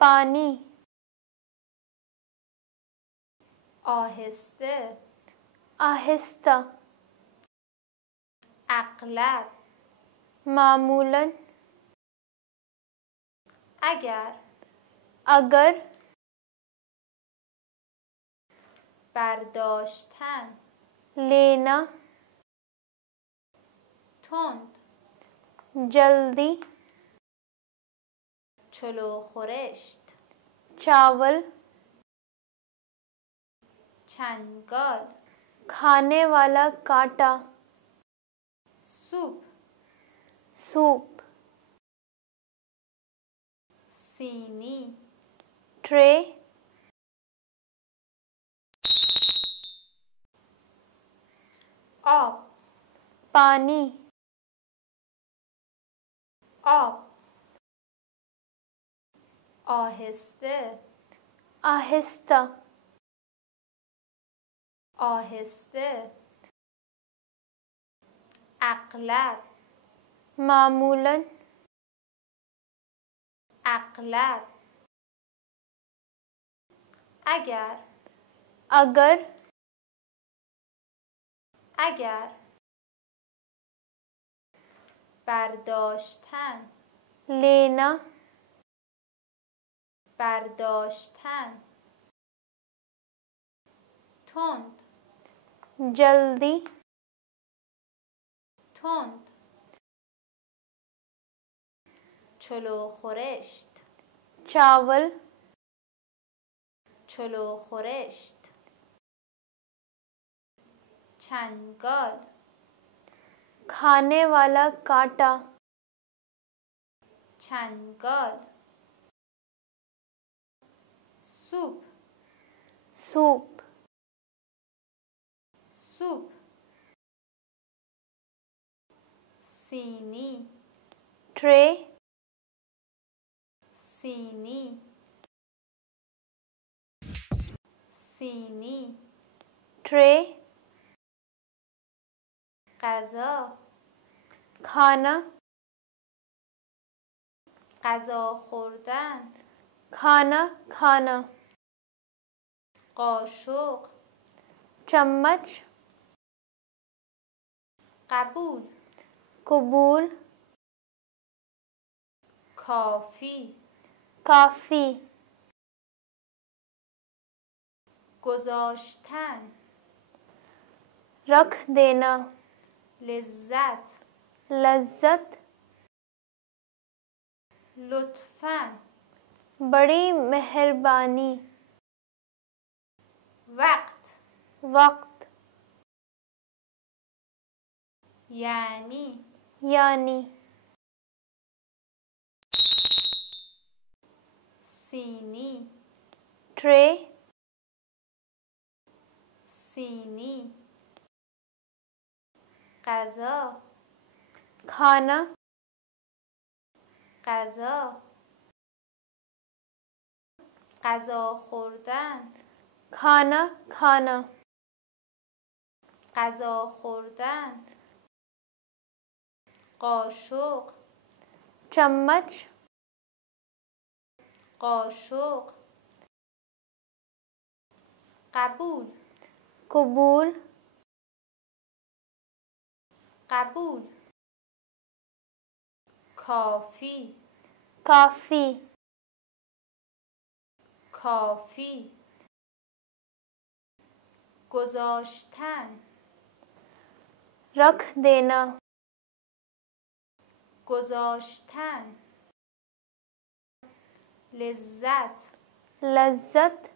पानी آهسته आहिस्ता اغلب मामूलन اگر अगर برداشتن लेना تند जल्दी چلو خورشت चावल چنگال खाने वाला कांटा سوپ सूप سینی ट्रे آب पानी آب آهسته आहिस्ता آهسته اغلب मामूलन اغلب اگر अगर اگر برداشتن लेना برداشتن تند जल्दी تند چلو خورشت चावल چلو خورشت چنگال खाने वाला कांटा چنگال سوپ सूप سوپ سینی ट्रे سینی سینی ट्रे غذا खाना غذا خوردن खाना खाना قاشق चम्मच قبول कबूल کافی काफी گذاشتن रख देना لذت लज्जत لطفاً बड़ी मेहरबानी وقت वक्त یعنی यानी سینی ट्रे سینی غذا खाना غذا غذا خوردن खाना खाना غذا خوردن قاشق चम्मच قاشق قبول कबूल قبول کافی काफी کافی گذاشتن रख देना گذاشتن لذت लज्जत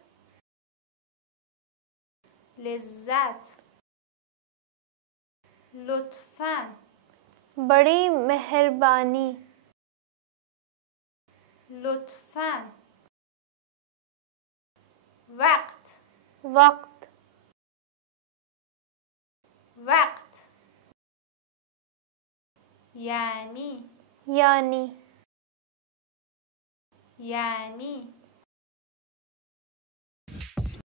لذت لطفاً बड़ी मेहरबानी لطفاً وقت वक्त وقت یعنی यानी یعنی